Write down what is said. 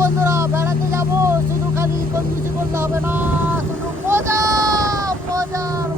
বন্ধুরা, বেড়াতে যাব, শুধু খালি কঞ্জুসি করলে হবে না, শুধু মজা, মজার